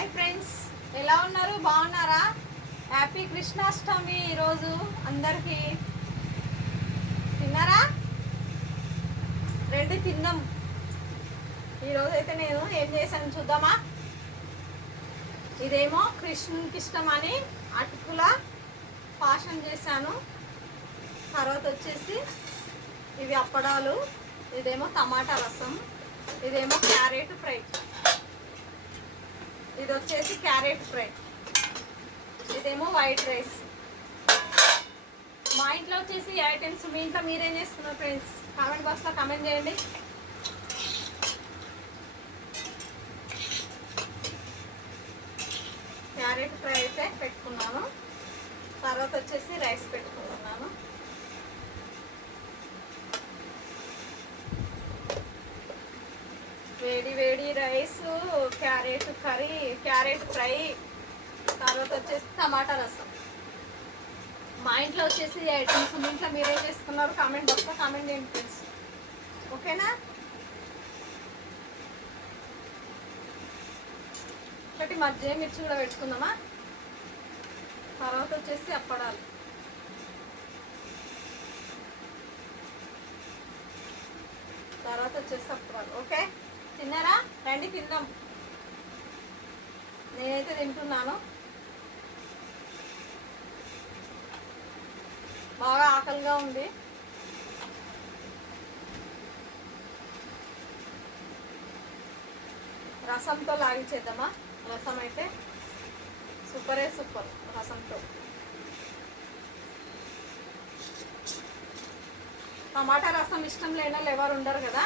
Hi friends, ఎలా ఉన్నారు? బాగున్నారా? హ్యాపీ కృష్ణాష్టమి ఈరోజు అందరికీ. తిన్నారా? రండి తిందాం. ఈరోజు అయితే నేను ఏం చేశాను చూద్దామా. ఇదేమో కృష్ణునికి ఇష్టమని అటుకుల పాశం చేశాను. తర్వాత వచ్చేసి ఇవి అప్పడాలు, ఇదేమో టమాటా రసం, ఇదేమో క్యారెట్ ఫ్రై, ఇది వచ్చేసి క్యారెట్ ఫ్రై, ఇదేమో వైట్ రైస్. మా ఇంట్లో వచ్చేసి ఐటమ్స్. మీ ఇంట్లో మీరేం చేస్తున్నారు ఫ్రెండ్స్? కామెంట్ బాక్స్లో కామెంట్ చేయండి. క్యారెట్ ఫ్రై అయితే పెట్టుకున్నాను. తర్వాత వచ్చేసి రైస్ పెట్టుకుంటున్నాను. వేడి వేడి rice, carrot curry, carrot fry, తర్వాత వచ్చేసి టమాటా రసం. మా ఇంట్లో వచ్చేసి ఐటమ్స్. మీ ఇంట్లో మీరేం చేసుకున్నారు? కామెంట్ బాక్స్లో కామెంట్ చేయండి ఫ్రెండ్స్. ఓకేనా? ఒకటి మధ్య మిర్చి కూడా పెట్టుకుందామా. తర్వాత వచ్చేసి అప్పడాలు. తర్వాత వచ్చేసి అప్పడాలు. ఓకే, తిన్నారా? రండి తిందాం. నేనైతే తింటున్నాను. బాగా ఆకలిగా ఉంది. రసంతో లాగించేద్దామా. రసం అయితే సూపరే సూపర్. రసంతో టమాటా రసం ఇష్టం లేని వాళ్ళు ఎవరు ఉండరు కదా.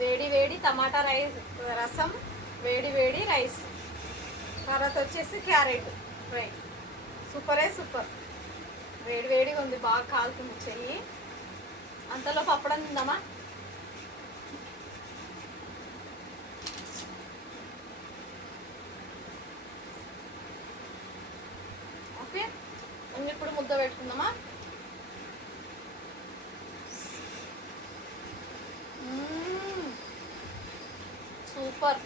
వేడి వేడి టమాటా రైస్ రసం, వేడి వేడి రైస్, తర్వాత వచ్చేసి క్యారెట్ ఫ్రై. సూపరే సూపర్. వేడి వేడిగా ఉంది, బాగా కాలుతుంది చెయ్యి. అంతలో పప్పడం తిందామా. ఓకే, ఇప్పుడు ముద్ద పెట్టుకుందామా. సూపర్,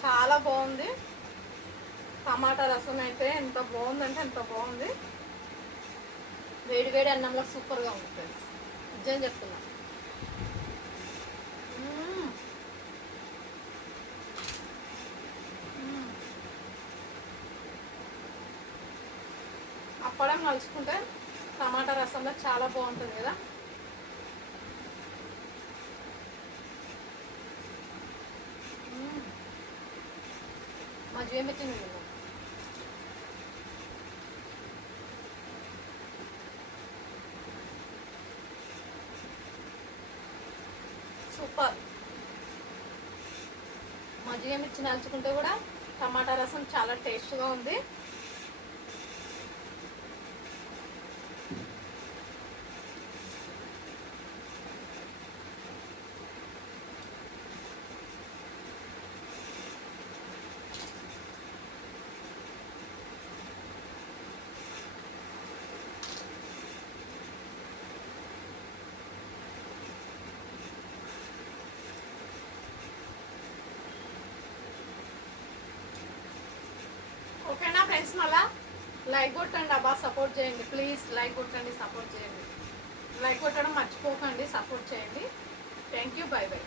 చాలా బాగుంది. టమాటా రసం అయితే ఎంత బాగుందంటే ఎంత బాగుంది. వేడి వేడి అన్నంలో సూపర్గా ఉంది ఫ్రెండ్స్, నిజం చెప్తున్నా. అప్పడం నలుచుకుంటే టమాటా రసంలో చాలా బాగుంటుంది కదా. మజ్జిగ పెట్టింది సూపర్. మజ్జిగ మిర్చి నలుచుకుంటే కూడా టమాటా రసం చాలా టేస్ట్గా ఉంది. ఓకేనా ఫ్రెండ్స్? మళ్ళా లైక్ కొట్టండి అబ్బా, సపోర్ట్ చేయండి ప్లీజ్. లైక్ కొట్టండి, సపోర్ట్ చేయండి. లైక్ కొట్టడం మర్చిపోకండి, సపోర్ట్ చేయండి. Thank you, by by.